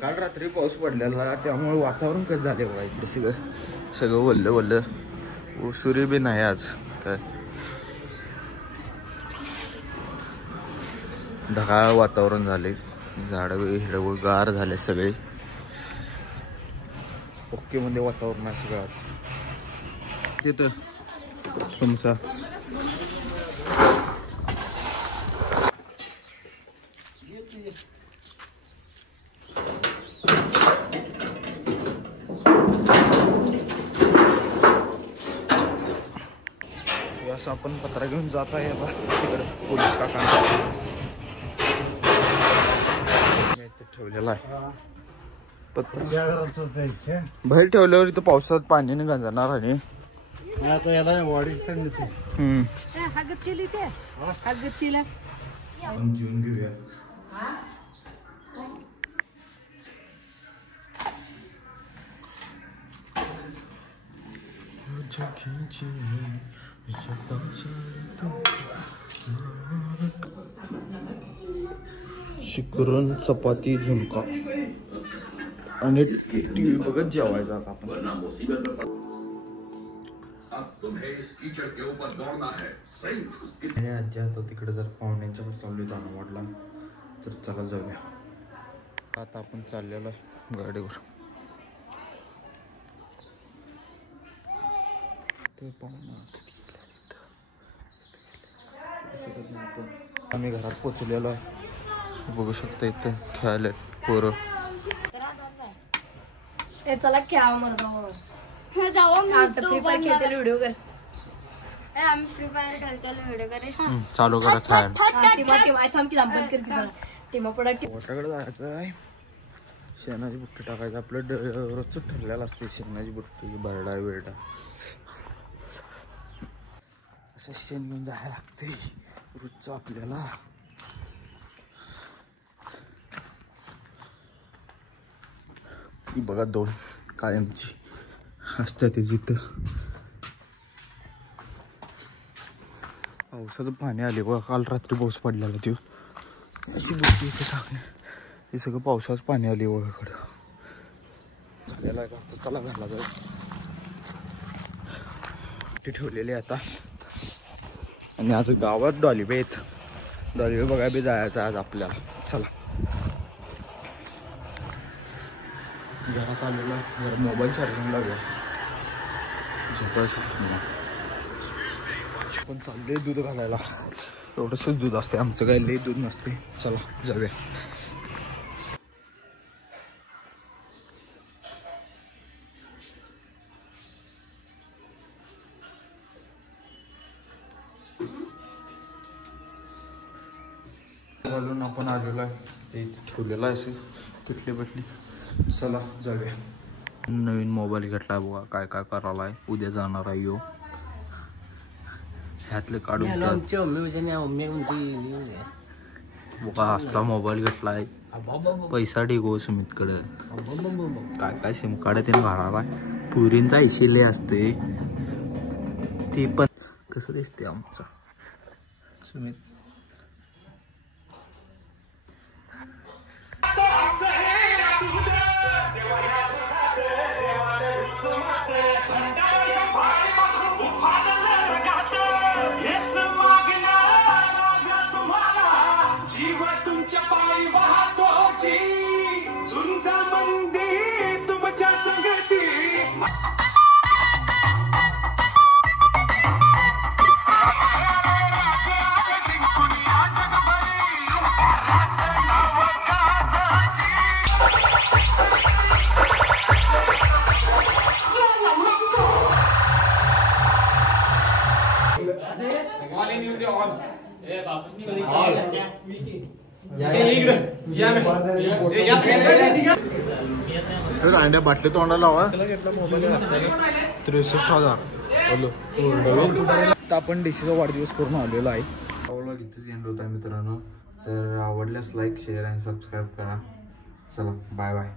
काल रात्री पाऊस पडलेला त्यामुळे वातावरण कसं झाले बघा इकडे सगळं वल्ल वल्ल. सूर्य बी नाही आज काय. ढगाळ वातावरण झाले. झाडं हिरवळ गार झाले सगळे. ओके मध्ये वातावरण आहे सगळं आज. तिथं तुमचा असं आपण पत्रा घेऊन जात आहे आता तिकडे पोलीस काकांचा ठेवलेला आहे. पत्र बाहेर ठेवल्यावर इथं पावसात पाण्याने गंजणार आणि जीवन घेऊया. शिकरण चपाती झुणका आणि टीव्ही बघत जेवायचं आता आपण. आजी आता तिकडे जर पाहुण्यांच्याकडे चाललोय दानवाडला तर चला जाऊया. आता आपण चाललेलो आहे गाडीवर. आम्ही घरात पोचलेलो आहे. बघू शकता इथं खेळायला पोरं. चला खेळा व्हिडिओ कर. आम्ही फ्री फायर खेळतो व्हिडिओ करे चालू करा खेळायला. वाटाकडे जायचं आहे. शेणाची बुट्टी टाकायचं. आपलं रोजच ठरलेलं असते शेणाची बुट्टी बरडा बिरडा असं शेण घेऊन जायला लागते रोजचं आपल्याला. ही बघा दोन कायमची असते ते जिथं पावसाचं पाणी आले बघा. काल रात्री पाऊस पडलेला तो अशी बुट्टी इथे टाकणे. हे सगळं पावसाचं पाणी आले बघा इकडं झालेला आहे. चला घरला जाऊ. ते ठेवलेले आता आणि आज गावात डॉलिबे आहेत. डॉलिबे बघायला बी जायचं आज आपल्याला. चला घरात आलेला जरा मोबाईल चार्जिंग लागला. पण चाललंय दूध घालायला. एवढंच दूध असते आमचं, काही लई दूध नसते. चला जाऊया. घालून आपण आलेलो आहे. ते ठेवलेलं आहे असं कुठली बटली. चला जाऊया. नवीन मोबाईल घेतला बघा. काय काय करायला आहे. उद्या जाणार आहे यो. ह्यातले काढून बघा असला मोबाईल घेतला आहे. पैसा ढिगो सुमितकडे. काय काय सिम कार्ड त्याने घालायला. पुरींचा इशिले असते ती पण. कसं दिसते आमचा सुमित. अंड्या बाटली तोंडाला लावा. 63,000. तर आपण डीसीचा वाढदिवस करून आलेलो आहे. व्लॉग इथेच एंड होत आहे मित्रांनो. तर आवडल्यास लाईक शेअर आणि सबस्क्राईब करा. चला बाय बाय.